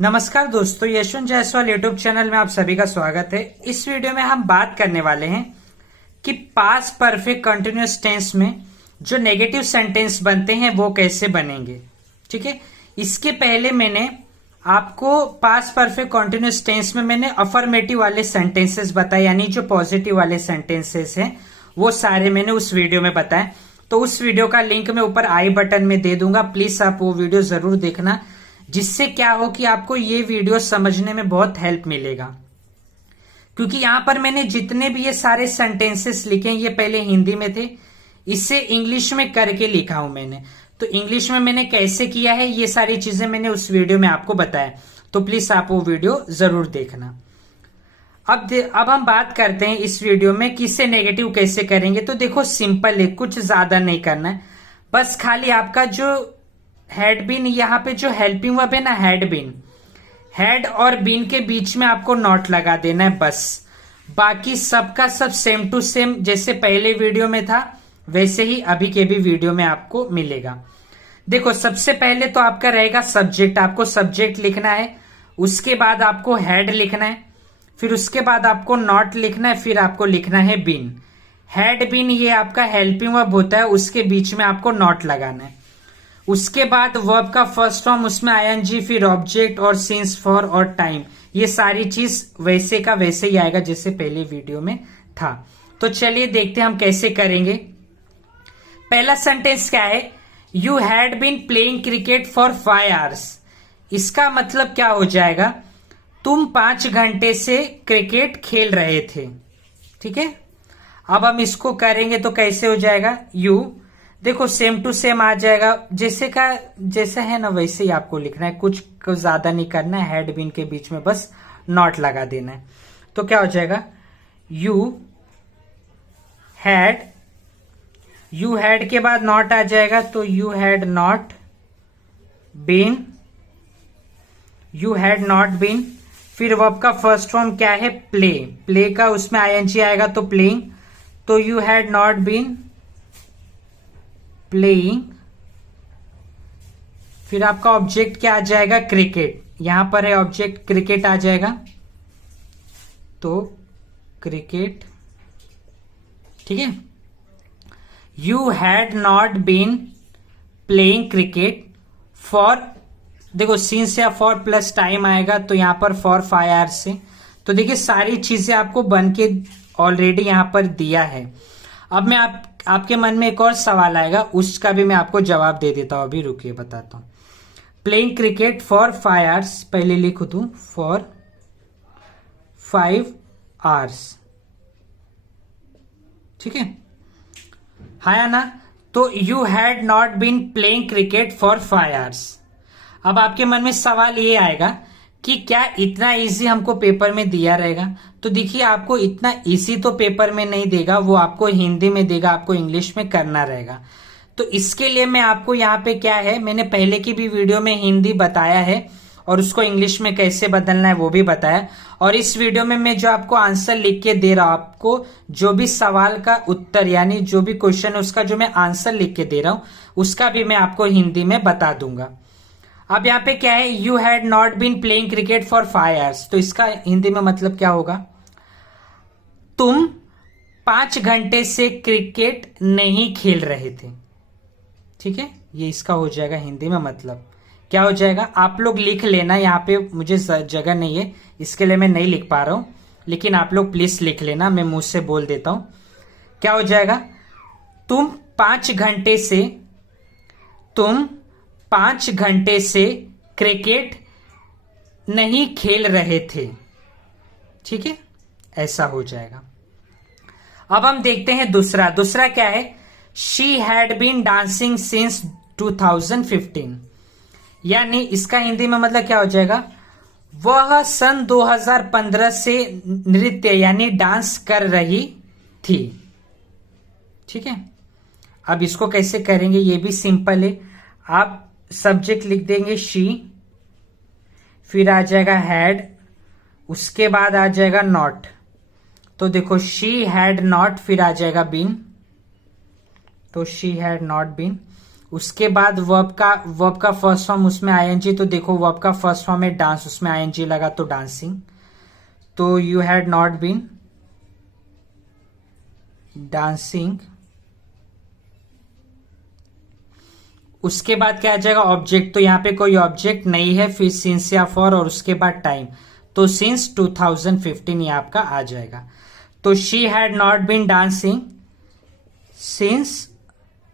नमस्कार दोस्तों, Yashwant Jaiswal YouTube channel में आप सभी का स्वागत है। इस वीडियो में हम बात करने वाले हैं कि पास्ट परफेक्ट कंटिन्यूअस टेंस में जो नेगेटिव सेंटेंस बनते हैं वो कैसे बनेंगे। ठीक है, इसके पहले मैंने आपको पास्ट परफेक्ट कंटिन्यूअस टेंस में मैंने अफर्मेटिव वाले सेंटेंसेस बताए, यानी जो पॉजिटिव वाले सेंटेंसेस हैं वो सारे मैंने उस वीडियो में बताए। तो उस वीडियो का लिंक मैं ऊपर आई बटन में दे दूंगा, प्लीज आप वो वीडियो जरूर देखना, जिससे क्या हो कि आपको ये वीडियो समझने में बहुत हेल्प मिलेगा। क्योंकि यहां पर मैंने जितने भी ये सारे सेंटेंसेस लिखे हैं ये पहले हिंदी में थे, इसे इंग्लिश में करके लिखा हूं मैंने। तो इंग्लिश में मैंने कैसे किया है ये सारी चीजें मैंने उस वीडियो में आपको बताया, तो प्लीज आप वो वीडियो जरूर देखना। अब हम बात करते हैं इस वीडियो में कि इसे नेगेटिव कैसे करेंगे। तो देखो, सिंपल है, कुछ ज्यादा नहीं करना है, बस खाली आपका जो हेड बीन, यहाँ पे जो हेल्पिंग वर्ब है ना, हेड बीन, हेड और बीन के बीच में आपको नॉट लगा देना है बस। बाकी सबका सब सेम टू सेम जैसे पहले वीडियो में था वैसे ही अभी के भी वीडियो में आपको मिलेगा। देखो, सबसे पहले तो आपका रहेगा सब्जेक्ट, आपको सब्जेक्ट लिखना है, उसके बाद आपको हेड लिखना है, फिर उसके बाद आपको नॉट लिखना है, फिर आपको लिखना है बीन। हेड बीन ये आपका हेल्पिंग वर्ब होता है, उसके बीच में आपको नॉट लगाना है। उसके बाद वर्ब का फर्स्ट फॉर्म, उसमें आईएनजी, फिर ऑब्जेक्ट और सिंस, फॉर और टाइम, ये सारी चीज वैसे का वैसे ही आएगा जैसे पहले वीडियो में था। तो चलिए देखते हैं हम कैसे करेंगे। पहला सेंटेंस क्या है, you had been playing cricket for 5 hours। इसका मतलब क्या हो जाएगा, तुम 5 घंटे से क्रिकेट खेल रहे थे। ठीक है, अब हम इसको करेंगे तो कैसे हो जाएगा, यू, देखो सेम टू सेम आ जाएगा, जैसा है ना वैसे ही आपको लिखना है, कुछ ज्यादा नहीं करना है। हेड बीन के बीच में बस नॉट लगा देना है। तो क्या हो जाएगा, यू हैड के बाद नॉट आ जाएगा, तो यू हैड नॉट बीन। फिर वर्ब का फर्स्ट फॉर्म क्या है, प्ले का उसमें आईएनजी आएगा तो प्लेइंग, तो you had not been playing. फिर आपका ऑब्जेक्ट क्या आ जाएगा, क्रिकेट, यहां पर है ऑब्जेक्ट, क्रिकेट आ जाएगा, तो क्रिकेट। ठीक है, you had not been playing cricket for, देखो सिंस या फॉर प्लस टाइम आएगा तो यहां पर फॉर 5 hours से। तो देखिए सारी चीजें आपको बन के ऑलरेडी यहां पर दिया है। अब मैं आपके मन में एक और सवाल आएगा, उसका भी मैं आपको जवाब दे देता हूं, अभी रुकिए बताता हूं। प्लेइंग क्रिकेट फॉर 5 hours, पहले लिख दूं फॉर 5 hours। ठीक है, है ना। तो you had not been playing cricket for 5 hours। अब आपके मन में सवाल ये आएगा कि क्या इतना इजी हमको पेपर में दिया रहेगा। तो देखिए, आपको इतना इजी तो पेपर में नहीं देगा, वो आपको हिंदी में देगा, आपको इंग्लिश में करना रहेगा। तो इसके लिए मैं आपको यहाँ पे क्या है, मैंने पहले की भी वीडियो में हिंदी बताया है और उसको इंग्लिश में कैसे बदलना है वो भी बताया। और इस वीडियो में मैं जो आपको आंसर लिख के दे रहा हूं, आपको जो भी सवाल का उत्तर यानी जो भी क्वेश्चन है उसका जो मैं आंसर लिख के दे रहा हूं उसका भी मैं आपको हिंदी में बता दूंगा। अब यहाँ पे क्या है, you had not been playing cricket for 5 hours, तो इसका हिंदी में मतलब क्या होगा, तुम 5 घंटे से क्रिकेट नहीं खेल रहे थे। ठीक है, ये इसका हो जाएगा हिंदी में मतलब क्या हो जाएगा, आप लोग लिख लेना, यहाँ पे मुझे जगह नहीं है इसके लिए मैं नहीं लिख पा रहा हूं, लेकिन आप लोग प्लीज लिख लेना, मैं मुंह से बोल देता हूं। क्या हो जाएगा, तुम 5 घंटे से क्रिकेट नहीं खेल रहे थे। ठीक है, ऐसा हो जाएगा। अब हम देखते हैं दूसरा क्या है, she had been dancing since 2015, यानी इसका हिंदी में मतलब क्या हो जाएगा, वह सन 2015 से नृत्य यानी डांस कर रही थी। ठीक है, अब इसको कैसे करेंगे ये भी सिंपल है, आप सब्जेक्ट लिख देंगे शी, फिर आ जाएगा हैड, उसके बाद आ जाएगा नॉट। तो देखो शी हैड नॉट, फिर आ जाएगा बीन, तो शी हैड नॉट बीन, उसके बाद वर्ब का फर्स्ट फॉर्म उसमें आईएनजी, तो देखो वर्ब का फर्स्ट फॉर्म है डांस, उसमें आईएनजी लगा तो डांसिंग, तो you had not been dancing. उसके बाद क्या आ जाएगा ऑब्जेक्ट, तो यहां पे कोई ऑब्जेक्ट नहीं है, फिर सिंस या फॉर और उसके बाद टाइम, तो सिंस 2015 ये आपका आ जाएगा। तो she had not been dancing since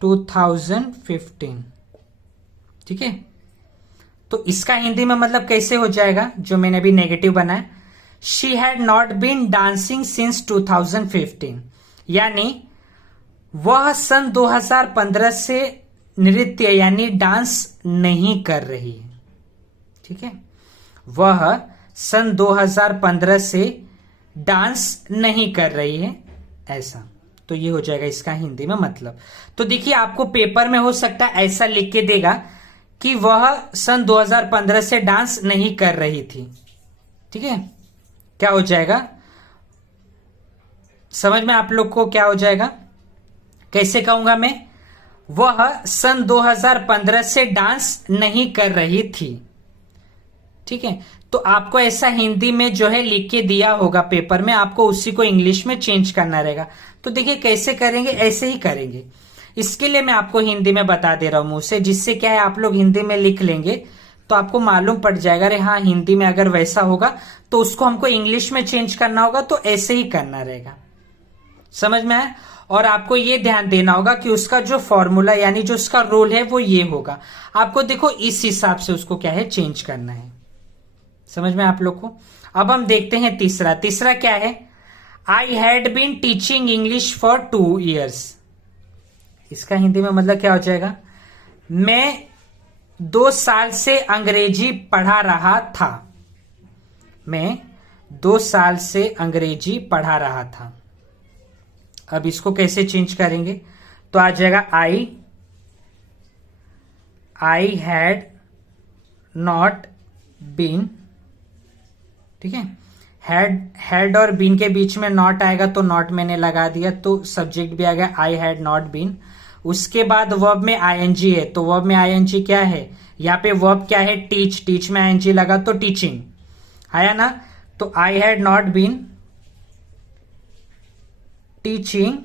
2015। ठीक है, तो इसका हिंदी में मतलब कैसे हो जाएगा, जो मैंने अभी नेगेटिव बनाया, she had not been dancing since 2015, यानी वह सन 2015 से नृत्य यानी डांस नहीं कर रही है। ठीक है, वह सन 2015 से डांस नहीं कर रही है, ऐसा। तो ये हो जाएगा इसका हिंदी में मतलब। तो देखिए आपको पेपर में हो सकता है ऐसा लिख के देगा कि वह सन 2015 से डांस नहीं कर रही थी। ठीक है, क्या हो जाएगा समझ में आप लोग को, क्या हो जाएगा, कैसे कहूंगा मैं, वह सन 2015 से डांस नहीं कर रही थी। ठीक है, तो आपको ऐसा हिंदी में जो है लिख के दिया होगा पेपर में, आपको उसी को इंग्लिश में चेंज करना रहेगा। तो देखिए कैसे करेंगे, ऐसे ही करेंगे। इसके लिए मैं आपको हिंदी में बता दे रहा हूं मुंह से, जिससे क्या है आप लोग हिंदी में लिख लेंगे तो आपको मालूम पड़ जाएगा, अरे हाँ हिंदी में अगर वैसा होगा तो उसको हमको इंग्लिश में चेंज करना होगा, तो ऐसे ही करना रहेगा। समझ में आया। और आपको ये ध्यान देना होगा कि उसका जो फॉर्मूला यानी जो उसका रोल है वो ये होगा, आपको देखो इस हिसाब से उसको क्या है चेंज करना है। समझ में आप लोग को। अब हम देखते हैं तीसरा क्या है, I had been teaching English for 2 years। इसका हिंदी में मतलब क्या हो जाएगा, मैं 2 साल से अंग्रेजी पढ़ा रहा था। मैं 2 साल से अंग्रेजी पढ़ा रहा था। अब इसको कैसे चेंज करेंगे, तो आ जाएगा आई हैड नॉट बीन। ठीक है, हैड और बीन के बीच में नॉट आएगा तो नॉट मैंने लगा दिया, तो सब्जेक्ट भी आ गया आई हैड नॉट बीन। उसके बाद वर्ब में आईएनजी है, तो वर्ब में आईएनजी क्या है, यहाँ पे वर्ब क्या है टीच में आईएनजी लगा तो टीचिंग आया ना, तो I had not been teaching.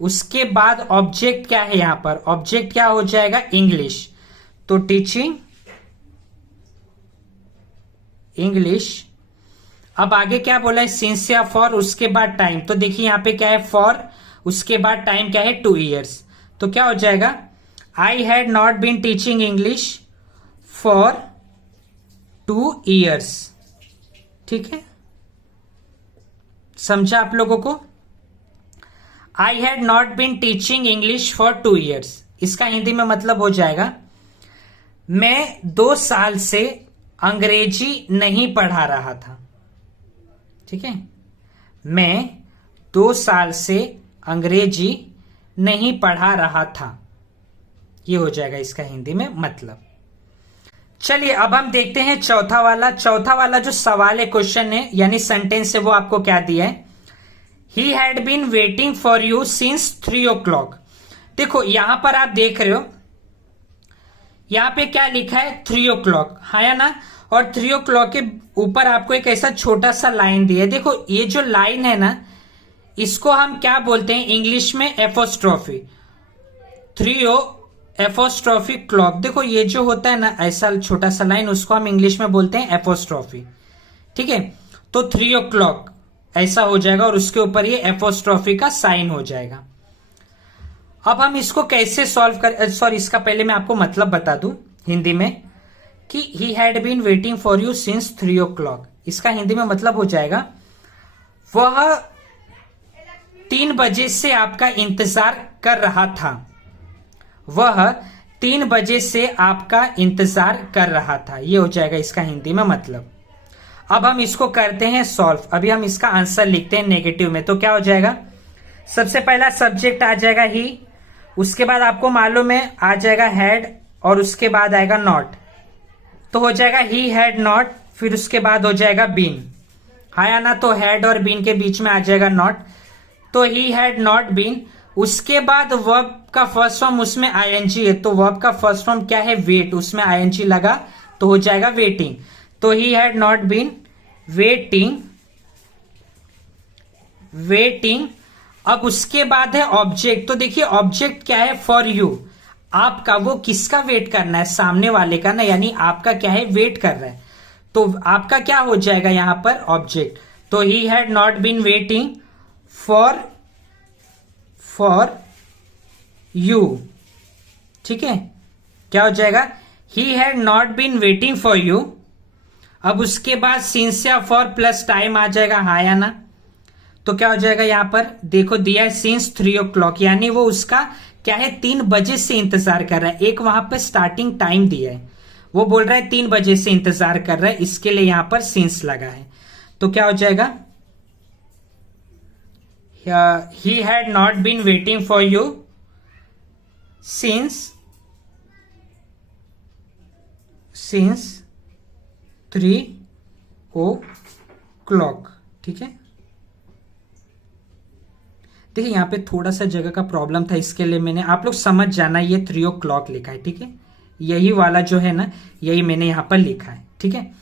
उसके बाद ऑब्जेक्ट क्या है, यहां पर ऑब्जेक्ट क्या हो जाएगा इंग्लिश, तो टीचिंग इंग्लिश। अब आगे क्या बोला है सिंस या फॉर, उसके बाद टाइम, तो देखिए यहां पे क्या है फॉर, उसके बाद टाइम क्या है 2 years, तो क्या हो जाएगा I had not been teaching English for 2 years। ठीक है, समझा आप लोगों को। I had not been teaching English for 2 years, इसका हिंदी में मतलब हो जाएगा मैं 2 साल से अंग्रेजी नहीं पढ़ा रहा था। ठीक है, मैं 2 साल से अंग्रेजी नहीं पढ़ा रहा था, ये हो जाएगा इसका हिंदी में मतलब। चलिए अब हम देखते हैं चौथा वाला जो सवाल है, क्वेश्चन है यानी सेंटेंस है, वो आपको क्या दिया है, he had been waiting for you since 3 o'clock। देखो यहां पर आप देख रहे हो, यहां पे क्या लिखा है 3 o'clock, है ना, और 3 o'clock के ऊपर आपको एक ऐसा छोटा सा लाइन दिया है। देखो ये जो लाइन है ना, इसको हम क्या बोलते हैं इंग्लिश में एपोस्ट्रोफी, 3 एपोस्ट्रोफी क्लॉक। देखो ये जो होता है ना ऐसा छोटा सा लाइन, उसको हम इंग्लिश में बोलते हैं एपोस्ट्रोफी। ठीक है, तो 3 o'clock ऐसा हो जाएगा और उसके ऊपर ये एपोस्ट्रोफी का साइन हो जाएगा। अब हम इसको कैसे सॉल्व कर, सॉरी इसका पहले मैं आपको मतलब बता दूं हिंदी में कि he had been waiting for you since 3 o'clock, इसका हिंदी में मतलब हो जाएगा वह 3 बजे से आपका इंतजार कर रहा था। वह 3 बजे से आपका इंतजार कर रहा था, ये हो जाएगा इसका हिंदी में मतलब। अब हम इसको करते हैं सॉल्व। अभी हम इसका आंसर लिखते हैं नेगेटिव में, तो क्या हो जाएगा, सबसे पहला सब्जेक्ट आ जाएगा ही, उसके बाद आपको मालूम है आ जाएगा हैड और उसके बाद आएगा नॉट, तो हो जाएगा ही हैड नॉट, फिर उसके बाद हो जाएगा बीन, आया ना, तो हैड और बीन के बीच में आ जाएगा नॉट, तो ही हैड नॉट बीन, उसके बाद वर्ब का फर्स्ट फॉर्म उसमें आईएनजी है, तो वर्ब का फर्स्ट फॉर्म क्या है, वेट, उसमें आईएनजी लगा तो हो जाएगा वेटिंग। तो he had not been waiting, waiting. अब उसके बाद है ऑब्जेक्ट। तो देखिए ऑब्जेक्ट क्या है, फॉर यू, आपका, वो किसका वेट करना है, सामने वाले का ना, यानी आपका क्या है, वेट कर रहा है। तो आपका क्या हो जाएगा यहां पर, ऑब्जेक्ट। तो he had not been waiting for you, ठीक है, क्या हो जाएगा, he had not been waiting for you. अब उसके बाद सिंस या फॉर प्लस टाइम आ जाएगा, हाँ या ना। तो क्या हो जाएगा यहां पर, देखो दिया है सिंस 3 o'clock, यानी वो उसका क्या है, 3 बजे से इंतजार कर रहा है। एक वहां पर स्टार्टिंग टाइम दिया है, वो बोल रहा है 3 बजे से इंतजार कर रहा है, इसके लिए यहां पर सिंस लगा है। तो क्या हो जाएगा, he had not been waiting for you since 3 o'clock, ठीक है। देखिए यहाँ पे थोड़ा सा जगह का प्रॉब्लम था, इसके लिए मैंने, आप लोग समझ जाना, ये 3 o'clock लिखा है, ठीक है, यही वाला जो है ना, यही मैंने यहां पर लिखा है, ठीक है।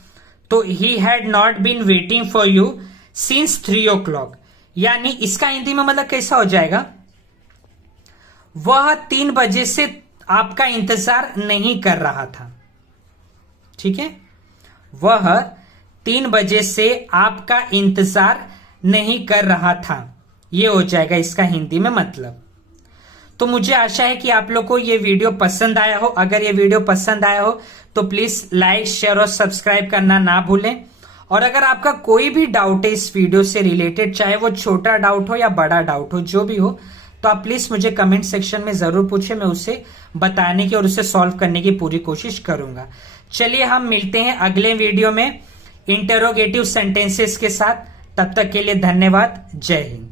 तो he had not been waiting for you since 3 o'clock, यानी इसका हिंदी में मतलब कैसा हो जाएगा, वह 3 बजे से आपका इंतजार नहीं कर रहा था, ठीक है, वह 3 बजे से आपका इंतजार नहीं कर रहा था, ये हो जाएगा इसका हिंदी में मतलब। तो मुझे आशा है कि आप लोग को ये वीडियो पसंद आया हो। अगर ये वीडियो पसंद आया हो तो प्लीज लाइक, शेयर और सब्सक्राइब करना ना भूलें। और अगर आपका कोई भी डाउट है इस वीडियो से रिलेटेड, चाहे वो छोटा डाउट हो या बड़ा डाउट हो, जो भी हो, तो आप प्लीज मुझे कमेंट सेक्शन में जरूर पूछे, मैं उसे बताने की और उसे सॉल्व करने की पूरी कोशिश करूंगा। चलिए हम मिलते हैं अगले वीडियो में इंटरोगेटिव सेंटेंसेस के साथ। तब तक के लिए धन्यवाद। जय हिंद।